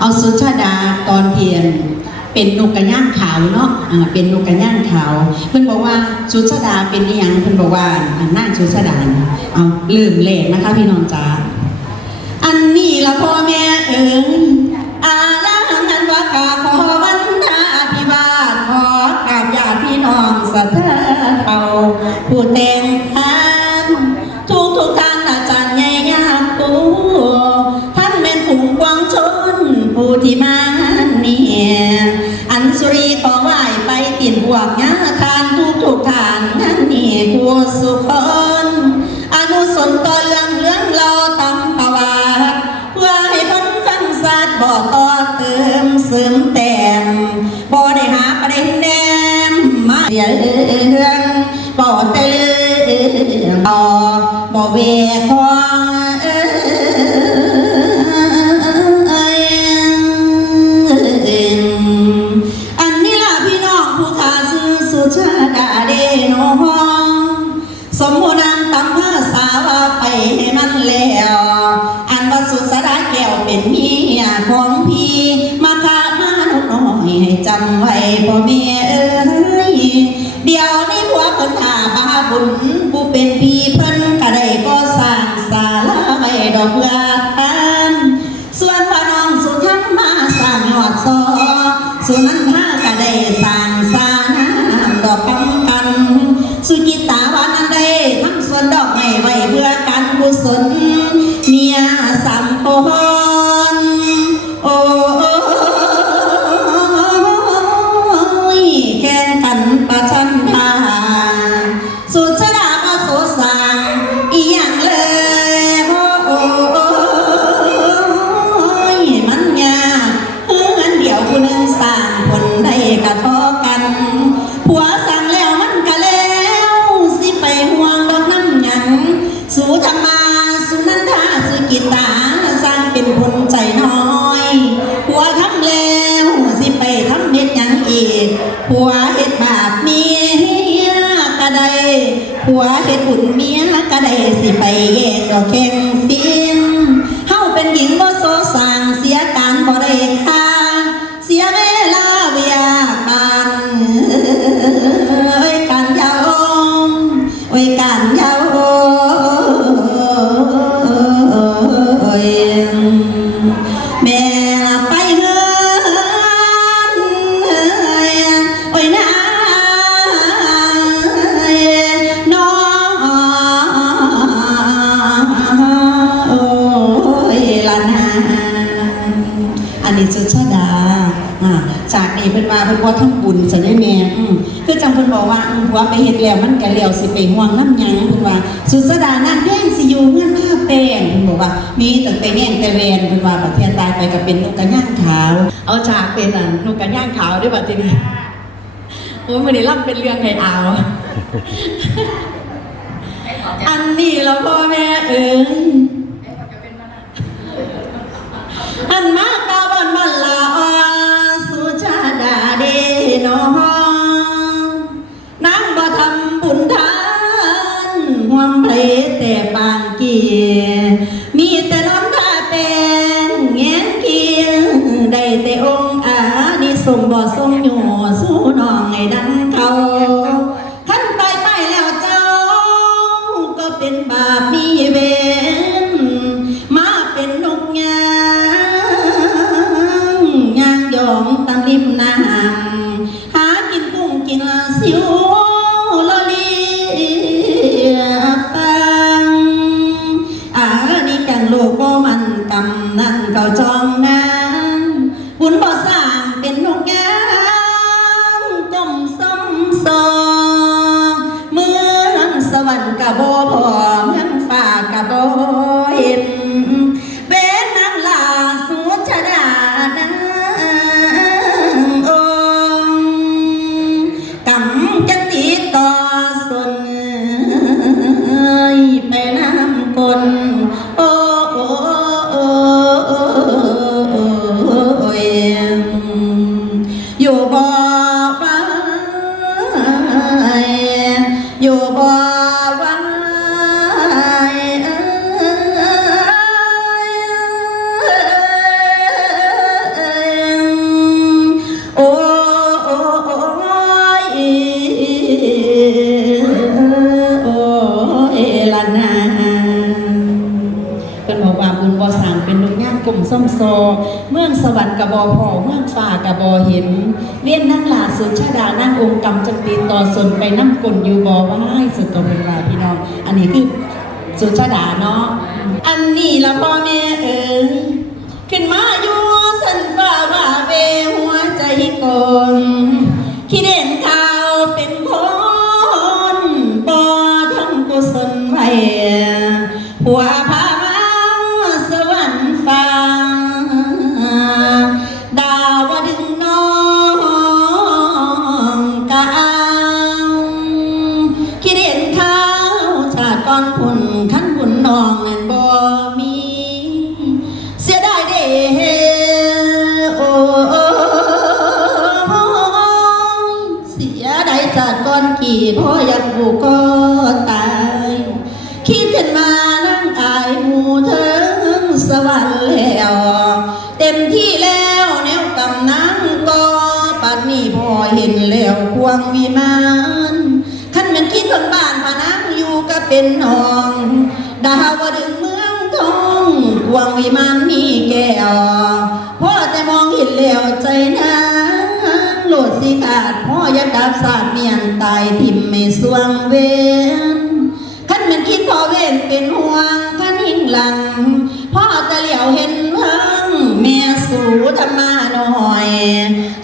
เอาสุชาดาตอนเพียนเป็นนกกระย่างขาวเนาะเป็นนกกระย่างขาว เพื่อนบอกว่าสุชาดาเป็นอีหยังเพื่อนบอกว่าอ่านั่งสุชาดาเอาลืมเลขนะคะพี่น้องจ๋าอันนี้ละพ่อแม่เอ๋ย สุรีขอไหวไปตินบวกงาทานทุกทุกทานนั่นนี่ผู้สุขนอนุสนต่อเรื่องเรื่องเราตำประวัติเพื่อให้คนฟังศาสตร์บ่ต่อเติมเสริมแต่งบ่ได้หาประเด็นแนมมาเสียเรื่องบ่แต่เรื่องต่อบ่เวคว พ่อแม่เอ้ยเดี๋ยวนี้ผัวคนหาบาบุญผู้เป็นพี่เพิ่นก็ได้ก็สร้างศาลาไม้ดอกเพื่อ ผัวเฮ็ดบุญเมียก็ได้สิไปแยกดอกแข่งสิ นี้เพิ่นว่าเพิ่นบ่ทำบุญซะได้แม่อืมคือจังเพิ่นบอกว่าอืมผัวไปเฮ็ดแล้วมันก็แล้วสิไปห่วงน้ำยังเพิ่นว่า สุชาดานั่นแย่งสิอยู่เงินท่าแป้งเพิ่นบอกว่า มีตั้งแต่แย่งแต่แวนเพิ่นว่าประเทศตายไปก็เป็นนกกระย่างขาว เอาจากเป็นอันนกกระย่างขาวด้วยบัดทีนี้โอ้ยมื้อนี้ล่ำเป็นเรื่องให้เอาอันนี้แล้วพ่อแม่เอ้ย ลกบ่มันกำนั่นเขาจองนางบุญบ่สา เมืองสวรรค์กับบอพอเมืองฝ่ากับบอเห็น เวียนนั่งหลาสุชาดานั่งองค์กำจังตีต่อสนไปนั่งกลอยู่บอว่าให้สุดตัวเป็นว่าพี่น้อง อันนี้คือสุชาดาเนาะ อันนี้ละพ่อแม่เอ๋ยขึ้นมาอยู่ี่พ่ออยากผูกก็ตาย คิดขึ้นมานั่งอายหมูถึงสวรรค์แล้วเต็มที่แล้วแนวกำนังก็ปัดนี้พ่อเห็นแล้วควงวิมานขันมันคิดคนบ้านพานังอยู่ก็เป็นน้องดาวดึงเมืองทองควงวิมานมีแก้วพ่อแต่มองเห็นแล้วใจนางโหลดสิขา ดพ่อยักดับสาดเมียนตายทิมไม่สวงเวนขันมันคิดพอเวนเป็นห่วงขันหิงหลัง พ่อตะเหลียวเห็นเพิงแม่สู่ธรรมาหน่อย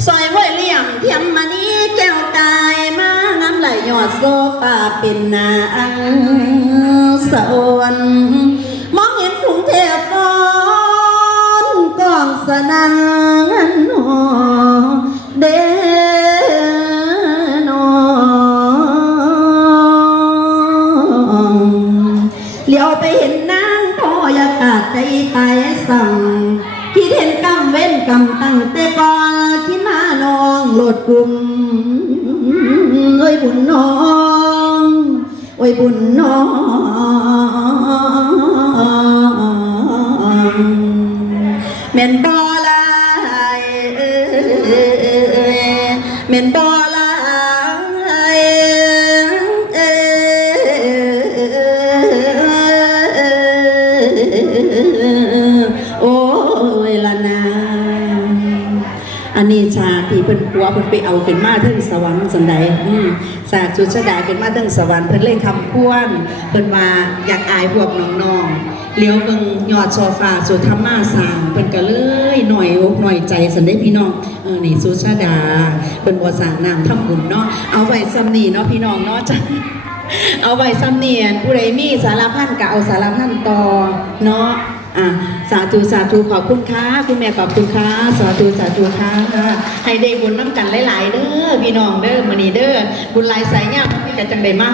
ซอยไว้เลี่ยมเทียมมานี้แก้วกายมางามไหลหยอดโซฟาเป็นนาอังสะอ บุญน้องโอ้ยบุญน้อง แม่นบอ นี้ฉากที่เพิ่นปัวเพิ่นไปเอาขึ้นมาถึงสวรรค์สันใดอืมฉากจุดชดาขึ้นมาถึงสวรรค์เพิ่นเล่นคำพ้วนเพิ่นว่าอยากอายพวกน้องๆเลี้ยวเบิ่งยอดโซฟาสุธรรมาสร้างเพิ่นก็เลยหน่อยอกหน่อยใจสันได้พี่น้องเออนี่สุชาดาเพิ่นบ่สร้างน้ำทำบุญเนาะเอาไว้ซ้ำนี่เนาะพี่น้องเนาะจ้ะเอาไว้ซ้ำเนียนผู้ใดมีสารพันก็เอาสารพันต่อเนาะ อะสาธุสาธุขอบคุณค่ะคุณแม่ขอบคุณค่ะสาธุสาธุค่ะให้ได้บุญน้ำกันหลาย ๆ เด้อพี่น้องเด้อมื้อนี้เด้อบุญหลายสายยามพี่ก็จังได้มา